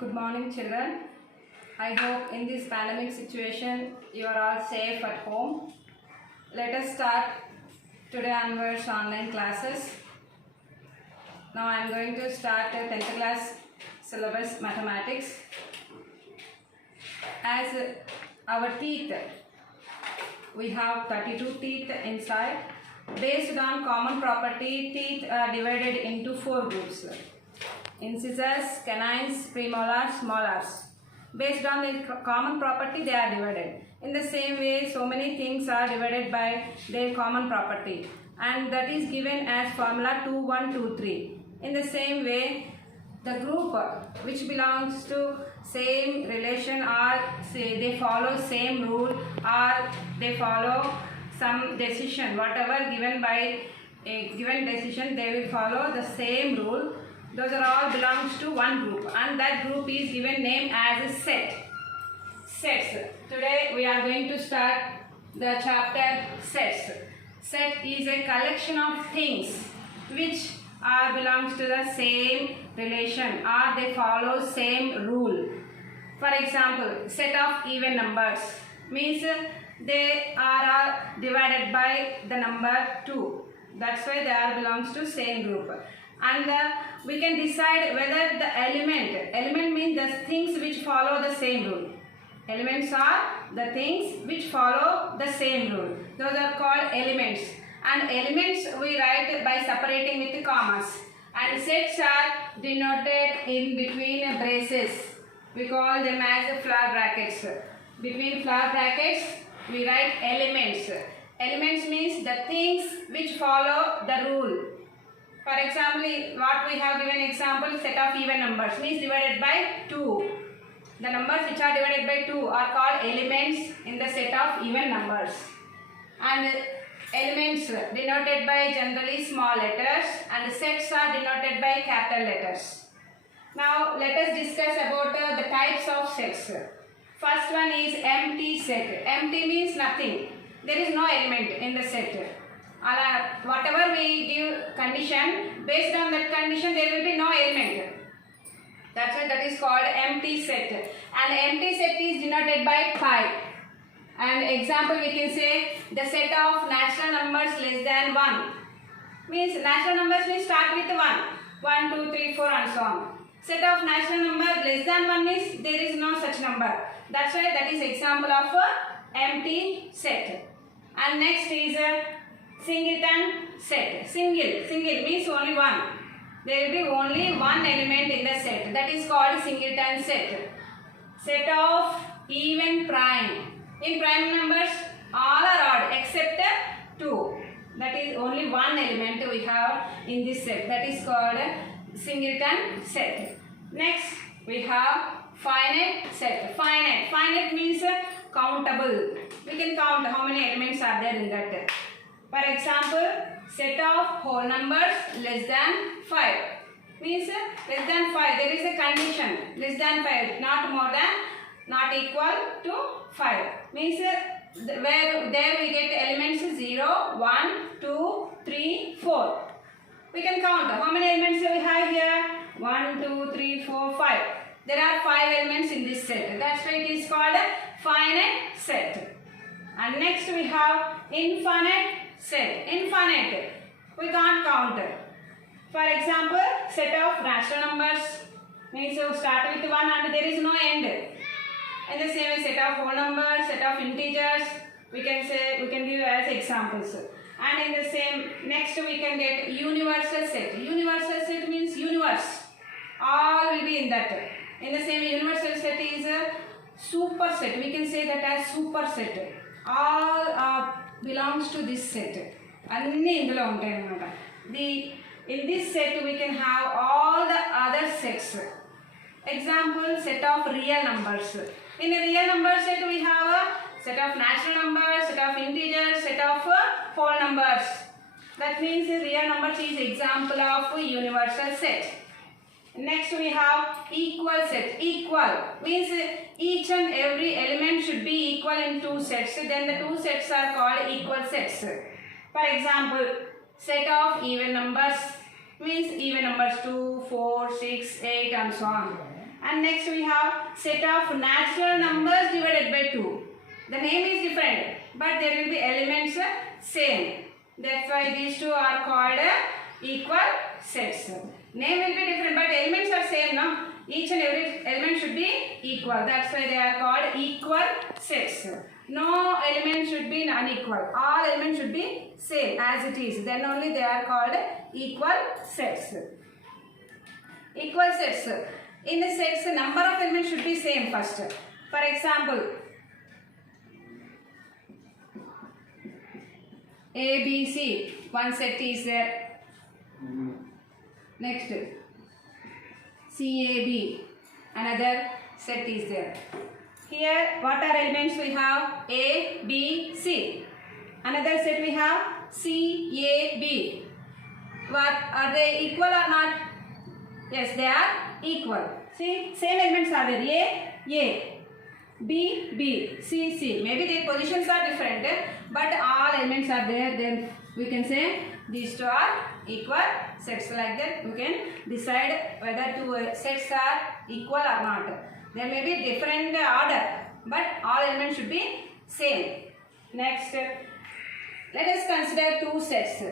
Good morning, children. I hope in this pandemic situation you are all safe at home. Let us start today onwards online classes. Now I am going to start a 10th class syllabus mathematics. As our teeth, we have 32 teeth inside. Based on common property, teeth are divided into 4 groups: incisors, canines, premolars, molars. Based on the common property, they are divided. In the same way, so many things are divided by their common property, and that is given as formula 2, 1, 2, 3. In the same way, the group which belongs to same relation, or say they follow same rule, or they follow some decision, whatever given by a given decision, they will follow the same rule. Those are all belongs to one group, and that group is given name as a set. Sets. Today we are going to start the chapter sets. Set is a collection of things which belongs to the same relation, or they follow same rule. For example, set of even numbers means they are divided by the number 2. That's why they are belongs to same group. And we can decide whether the element means the things which follow the same rule. Elements are the things which follow the same rule. Those are called elements. And elements we write by separating with commas. And sets are denoted in between braces. We call them as flower brackets. Between flower brackets we write elements. Elements means the things which follow the rule. For example, what we have given example, set of even numbers means divided by 2. The numbers which are divided by 2 are called elements in the set of even numbers. And elements denoted by generally small letters, and sets are denoted by capital letters. Now let us discuss about the types of sets. First one is empty set. Empty means nothing. There is no element in the set. Whatever we give condition, based on that condition there will be no element. That's why that is called empty set. And empty set is denoted by pi. And example we can say the set of natural numbers less than 1. Means natural numbers will start with 1. 1, 2, 3, 4 and so on. Set of natural number less than 1 means there is no such number. That's why that is example of empty set. And next is singleton set. Single means only one. There will be only one element in the set. That is called singleton set. Set of even prime. In prime numbers, all are odd except 2. That is only one element we have in this set. That is called singleton set. Next, we have finite set. Finite means countable. We can count how many elements are there in that. For example, set of whole numbers less than 5. Means less than 5. There is a condition. Less than 5. Not more than, not equal to 5. Means where there we get elements 0, 1, 2, 3, 4. We can count. How many elements we have here? 1, 2, 3, 4, 5. There are 5 elements in this set. That's why it is called a finite set. And next we have infinite set. Infinite, we can't count. For example, set of natural numbers means you start with 1 and there is no end. In the same way, set of whole numbers, set of integers, we can give as examples. And in the same, next we can get universal set. Universal set means universe. All will be in that. In the same way, universal set is a superset. We can say that as superset. All belongs to this set. In this set we can have all the other sets. Example, set of real numbers. In a real number set we have a set of natural numbers, set of integers, set of whole numbers. That means real numbers is example of universal set. Next we have equal set. Equal means each and every element should be equal in 2 sets. Then the 2 sets are called equal sets. For example, set of even numbers means even numbers 2, 4, 6, 8 and so on. And next we have set of natural numbers divided by 2. The name is different, but there will be elements same. That's why these two are called equal sets. Name will be different, but elements are same, no? Each and every element should be equal. That's why they are called equal sets. No element should be unequal. All elements should be same as it is. Then only they are called equal sets. Equal sets. In the sets, the number of elements should be same first. For example, A, B, C. One set is there. Next, C, A, B. Another set is there. Here, what are elements we have? A, B, C. Another set we have C, A, B. What are they equal or not? Yes, they are equal. See, same elements are there. A, B, B, C, C. Maybe their positions are different, but all elements are there. Then we can say these two are equal sets. Like that, we can decide whether two sets are equal or not. There may be different order, but all elements should be same. Next, let us consider two sets.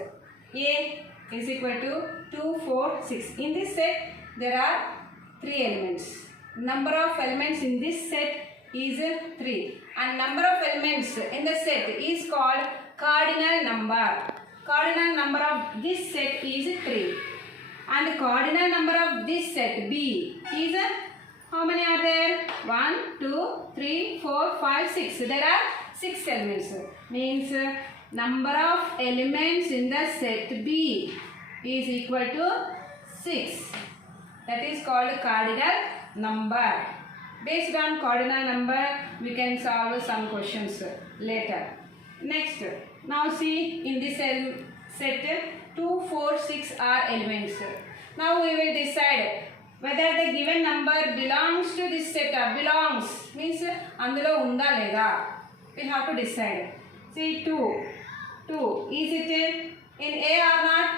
A is equal to 2, 4, 6. In this set, there are 3 elements. Number of elements in this set is 3. And number of elements in the set is called cardinal number. Cardinal number of this set is 3. And the cardinal number of this set B is, how many are there? 1, 2, 3, 4, 5, 6. There are 6 elements. Means number of elements in the set B is equal to 6. That is called cardinal number. Based on cardinal number, we can solve some questions later. Next, now see in this set 2, 4, 6 are elements. Now we will decide whether the given number belongs to this set or belongs means andulo unda lega. We have to decide. See 2 is it in A or not?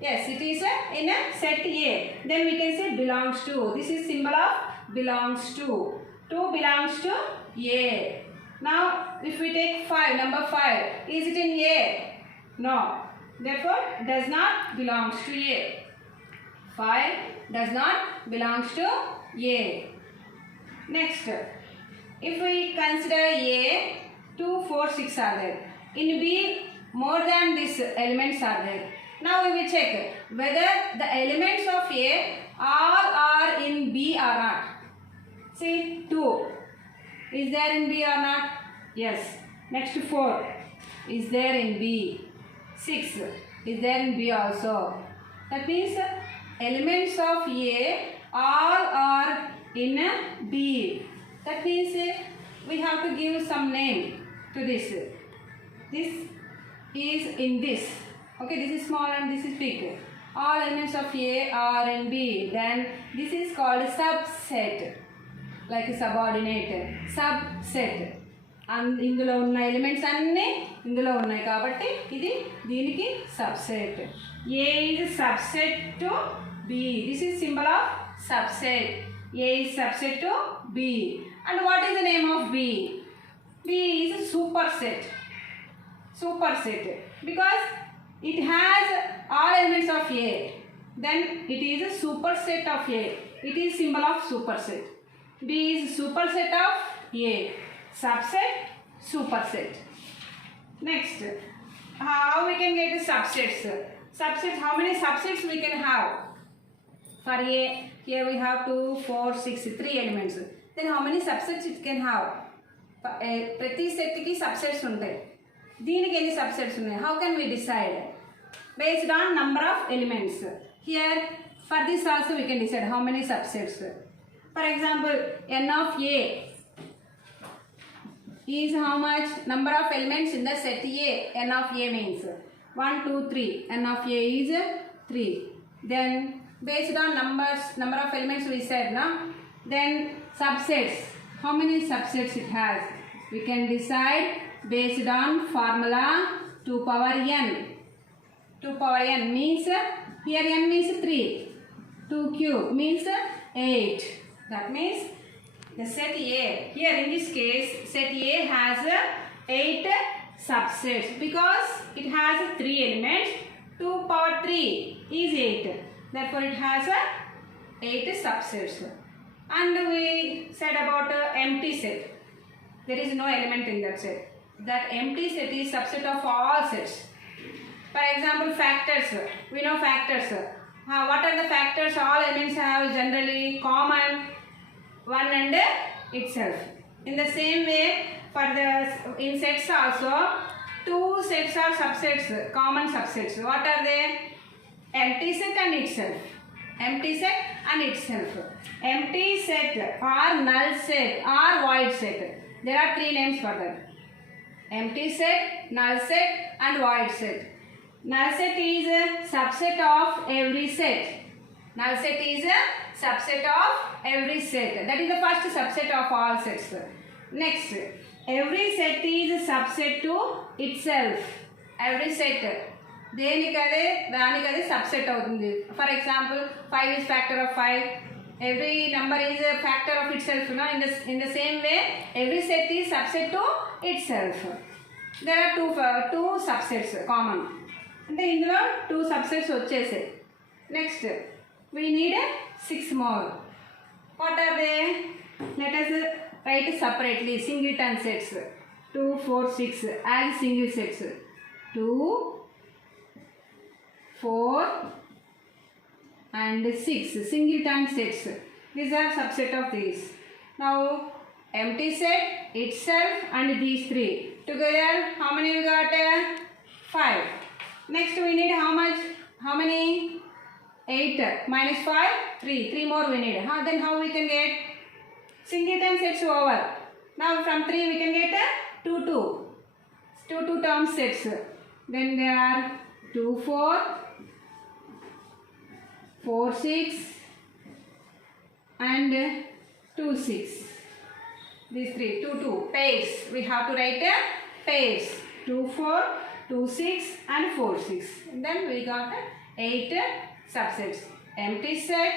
Yes, it is in a set A. Then we can say belongs to. This is symbol of belongs to. 2 belongs to A. Now if we take 5, number 5, is it in A? No. Therefore does not belongs to A. 5 does not belongs to A. Next, if we consider A, 2, 4, 6 are there. In B, more than these elements are there. Now we will check whether the elements of A all are in B or not. See, 2 is there in B or not? Yes. Next 4 is there in B. 6 is there in B also. That means elements of A all are in B. That means we have to give some name to this. This is in this. Okay, this is small and this is big. All elements of A are in B. Then this is called subset. Like a subordinate. Subset. And ఇందులో ఉన్న elements అన్నీ ఇందులో ఉన్నాయి కాబట్టి ఇది దీనికి subset. A is subset to B. This is symbol of subset. A is subset to B. And what is the name of B? B is a superset. Superset. Because it has all elements of A. Then it is a superset of A. It is symbol of superset. B is superset of A. Subset, superset. Next, how we can get the subsets? Subsets, how many subsets we can have? For A, here we have 2, 4, 6, 3 elements. Then how many subsets it can have? ప్రతి సెట్కి subsets ఉంటాయి. దీనికి ఎన్ని subsets ఉన్నాయి? How can we decide? Based on number of elements. Here, for this also we can decide how many subsets. For example, n of A is how much? Number of elements in the set A. N of A means 1, 2, 3. N of A is 3. Then based on number of elements we said, no? Then subsets. How many subsets it has? We can decide based on formula 2 power n. 2 power n means, here n means 3. 2 cube means 8. That means the set A, here in this case, set A has 8 subsets because it has 3 elements. 2 power 3 is 8. Therefore, it has 8 subsets. And we said about empty set. There is no element in that set. That empty set is subset of all sets. For example, factors. We know factors. What are the factors? All elements have generally common one and itself. In the same way, for the in sets also, 2 sets are subsets, common subsets. What are they? Empty set and itself. Empty set and itself. Empty set or null set or void set. There are 3 names for that. Empty set, null set and void set. Null set is a subset of every set. Null set is a subset of every set. That is the first subset of all sets. Next, every set is a subset to itself. Every set. దానికదే subset అవుతుంది. For example, 5 is factor of 5. Every number is a factor of itself. No? In the same way, every set is subset to itself. There are two subsets common. అంటే ఇందులో 2 subsets వచ్చేసాయి. Next, we need 6 more. What are they? Let us write separately singleton sets. 2, 4, 6 as single sets. 2, 4 and 6 singleton sets. These are subset of these. Now empty set, itself and these 3 together. How many we got? 5. Next we need how much? How many? 8 minus 5, 3. 3 more we need. Then how we can get singleton sets over? Now from 3 we can get 2 term sets. Then there are 2, 4, 4, 6 and 2, 6. These 3, 2 pairs. We have to write pairs. 2, 4, 2, 6 and 4, 6. And then we got 8 subsets. Empty set,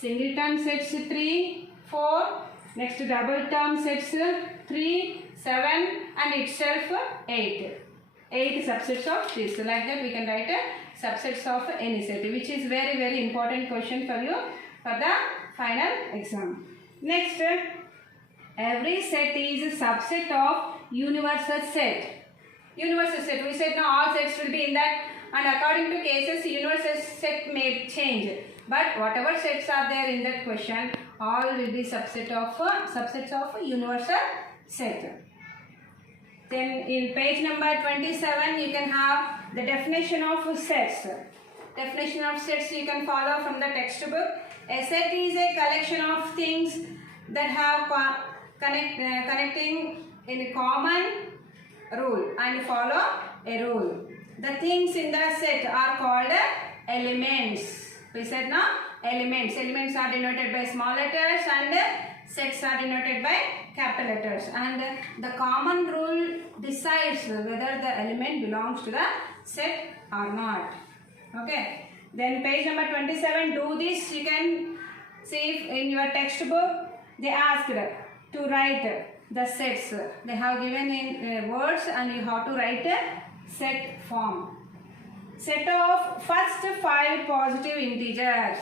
singleton sets 3, 4. Next double term sets 3, 7 and itself 8. 8 subsets of this. Like that we can write subsets of any set, which is very, very important question for you for the final exam. Next, every set is a subset of universal set. Universal set, we said now all sets will be in that, and according to cases universal set may change, but whatever sets are there in that question, all will be subsets of universal set. Then in page number 27 you can have the definition of sets. Definition of sets you can follow from the textbook. A set is a collection of things that have connecting in a common rule and follow a rule. The things in the set are called elements. We said no? Elements. Elements are denoted by small letters and sets are denoted by capital letters. And the common rule decides whether the element belongs to the set or not. Okay. Then page number 27, do this. You can see in your textbook they asked to write the sets. They have given in words and you have to write a set form. Set of first 5 positive integers.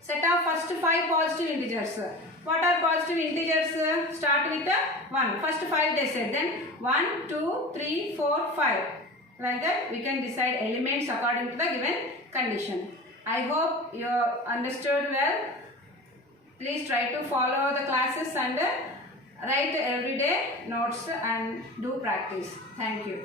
Set of first 5 positive integers. What are positive integers? Start with 1. First 5 they said. Then 1, 2, 3, 4, 5. Like that we can decide elements according to the given condition. I hope you understood well. Please try to follow the classes and write everyday notes and do practice. Thank you.